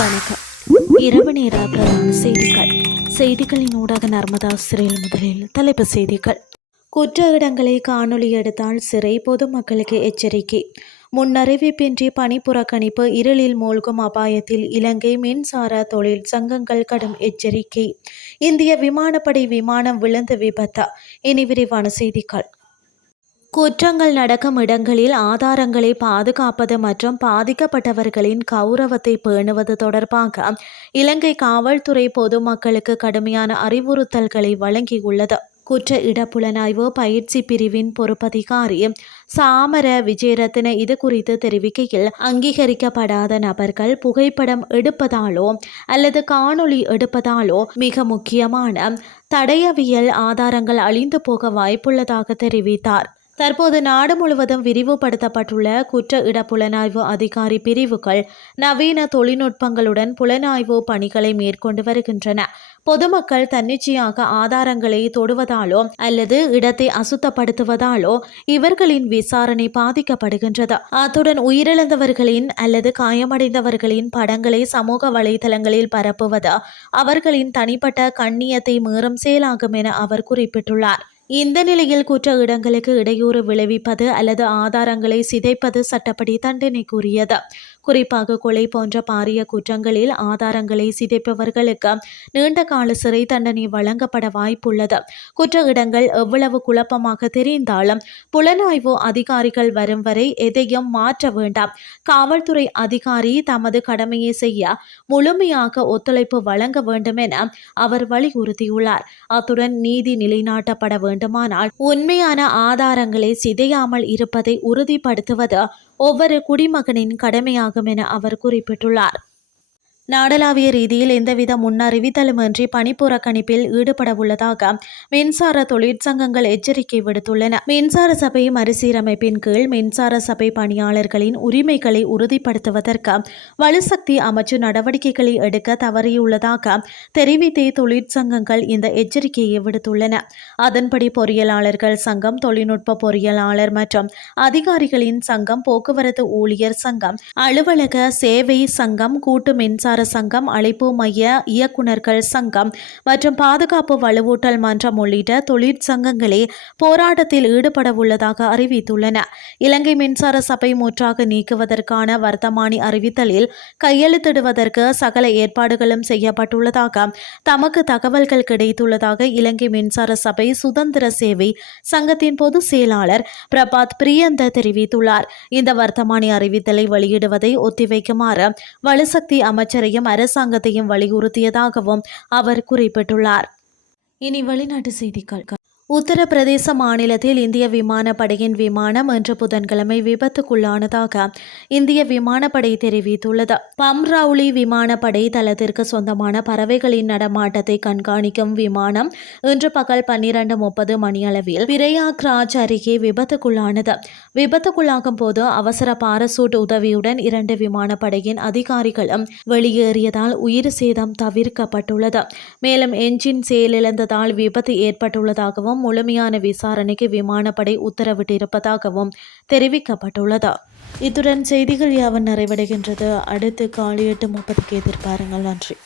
வணக்கம். இரவு நேர பிரதான செய்திகளின் ஊடாக நர்மதா சிறையில் முதலில் தலைப்புச் செய்திகள். குற்ற இடங்களை காணொலி எடுத்தால் சிறை, பொதுமக்களுக்கு எச்சரிக்கை. முன்னறிவிப்பின்றி பணி புறக்கணிப்பு, இருளில் மூழ்கும் அபாயத்தில் இலங்கை மின்சார தொழில் சங்கங்கள் கடும் எச்சரிக்கை. இந்திய விமானப்படை விமானம் விழுந்து விபத்து. இனி விரிவான செய்திகள். குற்றங்கள் நடக்கும் இடங்களில் ஆதாரங்களை பாதுகாப்பது மற்றும் பாதிக்கப்பட்டவர்களின் கௌரவத்தை பேணுவது தொடர்பாக இலங்கை காவல்துறை பொதுமக்களுக்கு கடுமையான அறிவுறுத்தல்களை வழங்கியுள்ளது. குற்ற இடப்புலனாய்வு பயிற்சி பிரிவின் பொறுப்பதிகாரி சாமர விஜயரத்ன இது குறித்து தெரிவிக்கையில், அங்கீகரிக்கப்படாத நபர்கள் புகைப்படம் எடுப்பதாலோ அல்லது காணொளி எடுப்பதாலோ மிக முக்கியமான தடயவியல் ஆதாரங்கள் அழிந்து போக வாய்ப்புள்ளதாக தெரிவித்தார். தற்போது நாடு முழுவதும் விரிவுபடுத்தப்பட்டுள்ள குற்ற இடப்புலனாய்வு அதிகாரி பிரிவுகள் நவீன தொழில்நுட்பங்களுடன் புலனாய்வு பணிகளை மேற்கொண்டு வருகின்றன. பொதுமக்கள் தன்னிச்சையாக ஆதாரங்களை தொடுவதாலோ அல்லது இடத்தை அசுத்தப்படுத்துவதாலோ இவர்களின் விசாரணை பாதிக்கப்படுகின்றது. அத்துடன் உயிரிழந்தவர்களின் அல்லது காயமடைந்தவர்களின் படங்களை சமூக வலைதளங்களில் பரப்புவது அவர்களின் தனிப்பட்ட கண்ணியத்தை மீறும் செயலாகும் என அவர் குறிப்பிட்டுள்ளார். இந்த நிலையில் குற்ற இடங்களுக்கு இடையூறு விளைவிப்பது அல்லது ஆதாரங்களை சிதைப்பது சட்டப்படி தண்டனைக்குரியது. குறிப்பாக கொலை போன்ற பாரிய குற்றங்களில் ஆதாரங்களை சிதைப்பவர்களுக்கு நீண்ட கால சிறை தண்டனை வழங்கப்பட வாய்ப்புள்ளது. குற்ற இடங்கள் எவ்வளவு குழப்பமாக தெரிந்தாலும் புலனாய்வு அதிகாரிகள் வரும் வரை எதையும் மாற்ற வேண்டாம். காவல்துறை அதிகாரி தமது கடமையை செய்ய முழுமையாக ஒத்துழைப்பு வழங்க வேண்டும் என அவர் வலியுறுத்தியுள்ளார். அத்துடன் நீதி நிலைநாட்டப்பட வேண்டுமானால் உண்மையான ஆதாரங்களை சிதையாமல் இருப்பதை உறுதிப்படுத்துவது ஒவ்வொரு குடிமகனின் கடமையாகும் என அவர் குறிப்பிட்டுள்ளார். நாடளாவிய ரீதியில் எந்தவித முன்னறிவித்தலுமின்றி பணி புறக்கணிப்பில் ஈடுபட உள்ளதாக மின்சார தொழிற்சங்கங்கள் எச்சரிக்கை விடுத்துள்ளன. மின்சார சபை மறுசீரமைப்பின் கீழ் மின்சார சபை பணியாளர்களின் உரிமைகளை உறுதிப்படுத்துவதற்கு வலுசக்தி அமைச்சு நடவடிக்கைகளை எடுக்க தவறியுள்ளதாக தெரிவித்தே தொழிற்சங்கங்கள் இந்த எச்சரிக்கையை விடுத்துள்ளன. அதன்படி பொறியியலாளர்கள் சங்கம், தொழில்நுட்ப பொறியியலாளர் மற்றும் அதிகாரிகளின் சங்கம், போக்குவரத்து ஊழியர் சங்கம், அலுவலக சேவை சங்கம், கூட்டு மின்சார சங்கம், அழைப்பு மைய இயக்குநர்கள் சங்கம் மற்றும் பாதுகாப்பு வலுவூட்டல் மன்றம் உள்ளிட்ட தொழிற்சங்கங்களே போராட்டத்தில் ஈடுபட உள்ளதாக அறிவித்துள்ளன. இலங்கை மின்சார சபை முற்றாக நீக்குவதற்கான வர்த்தமானி அறிவித்தலில் கையெழுத்திடுவதற்கு சகல ஏற்பாடுகளும் செய்யப்பட்டுள்ளதாக தமக்கு தகவல்கள் கிடைத்துள்ளதாக இலங்கை மின்சார சபை சுதந்திர சேவை சங்கத்தின் பொதுச் செயலாளர் பிரபாத் பிரியந்த தெரிவித்துள்ளார். இந்த வர்த்தமானி அறிவித்தலை வெளியிடுவதை ஒத்திவைக்குமாறு வலுசக்தி அமைச்சரையும் அரசாங்கத்தையும் வலியுறுத்தியதாகவும் அவர் குறிப்பிட்டுள்ளார். இனி வெளிநாட்டு செய்திகள். உத்தரப்பிரதேச மாநிலத்தில் இந்திய விமானப்படையின் விமானம் இன்று புதன்கிழமை விபத்துக்குள்ளானதாக இந்திய விமானப்படை தெரிவித்துள்ளது. பம்ரவுலி விமானப்படை தளத்திற்கு சொந்தமான பறவைகளின் நடமாட்டத்தை கண்காணிக்கும் விமானம் இன்று பகல் 12:30 மணியளவில் பிரயாக்ராஜ் அருகே விபத்துக்குள்ளானது. விபத்துக்குள்ளாகும் போது அவசர பாரசூட் உதவியுடன் 2 விமானப்படையின் அதிகாரிகளும் வெளியேறியதால் உயிர் சேதம் தவிர்க்கப்பட்டுள்ளது. மேலும் என்ஜின் செயலிழந்ததால் விபத்து ஏற்பட்டுள்ளதாகவும் முழுமையான விசாரணைக்கு விமானப்படை உத்தரவிட்டிருப்பதாகவும் தெரிவிக்கப்பட்டுள்ளது. இத்துடன் செய்திகள் யாவும் நிறைவடைகின்றது. அடுத்து காலை 8:30 எதிர்பாருங்கள். நன்றி.